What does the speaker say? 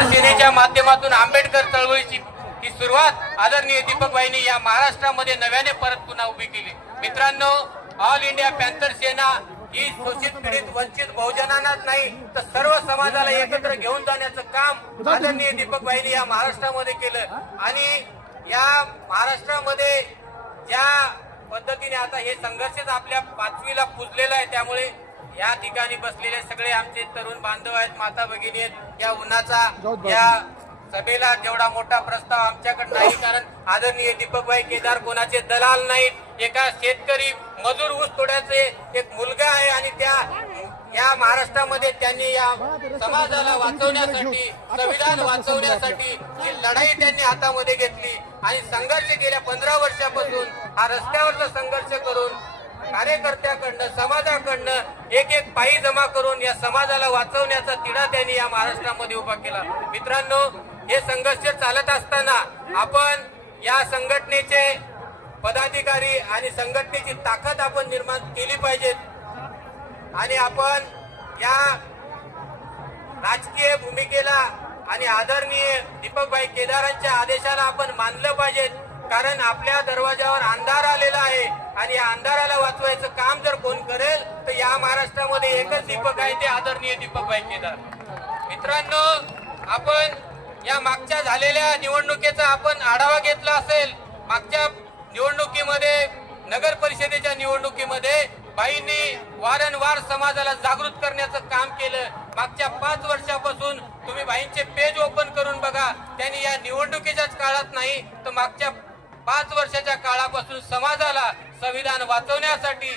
Panther सेनेच्या माध्यमातून आंबेडकर चळवळीची ही सुरुवात आदरणीय दीपकभाईंनी या महाराष्ट्रामध्ये नव्याने परत पुन्हा उभी केली। मित्रांनो, ऑल इंडिया पॅन्थर सेना ही शोषित पीडित वंचित बहुजनांनाच नाही तर सर्व समाजाला एकत्र घेऊन जाण्याचं काम आदरणीय दीपकभाईंनी या महाराष्ट्रामध्ये केलं। आणि या महाराष्ट्रामध्ये ज्या पद्धतीने आता हे संघर्षच आपल्या 5वीला पुजलेला आहे, त्यामुळे या ठिकाणी बसलेले सगळे आमचे तरुण बांधव आहेत, माता भगिनी आहेत, या उन्हाचा या सभेला जेवढा मोठा प्रस्ताव आमच्याकडे नाही, कारण आदरणीय दीपकभाई केदार कोणाचे दलाल नाहीत। एका शेतकरी मजूर ऊस तोड्याचे एक मुलगा आहे आणि त्या या महाराष्ट्रामध्ये त्यांनी या समाजाला वाचवण्यासाठी, संविधान वाचवण्यासाठी जी लढाई त्यांनी हातामध्ये घेतली आणि संघर्ष गेल्या 15 वर्षापासून हा रस्त्यावरचा संघर्ष करून कार्यकर्त्याकडनं, समाजाकडनं एक पायी जमा करून या समाजाला वाचवण्याचा तिढा त्यांनी या महाराष्ट्रामध्ये उभा केला। मित्रांनो, हे संघर्ष चालत असताना आपण या संघटनेचे पदाधिकारी आणि संघटनेची ताकद आपण निर्माण केली पाहिजे आणि आपण या राजकीय भूमिकेला आणि आदरणीय दीपकभाई केदारांच्या आदेशाला आपण मानलं पाहिजे, कारण आपल्या दरवाजावर अंधार आलेला आहे आणि या अंधाराला वाचवायचं काम जर कोण करेल तर या महाराष्ट्रामध्ये एकच दीपक आहे, ते आदरणीय दीपकभाई केदार। मित्रांनो, आपण या मागच्या झालेल्या निवडणुकीचा आपण आढावा घेतला असेल। मागच्या निवडणुकीमध्ये, नगर परिषदेच्या निवडणुकीमध्ये बाईंनी वारंवार समाजाला जागृत करण्याचं काम केलं। मागच्या 5 वर्षापासून तुम्ही बाईंचे पेज ओपन करून बघा, त्यांनी या निवडणुकीच्याच काळात नाही तर मागच्या 5 वर्षाच्या काळापासून समाजाला संविधान वाचवण्यासाठी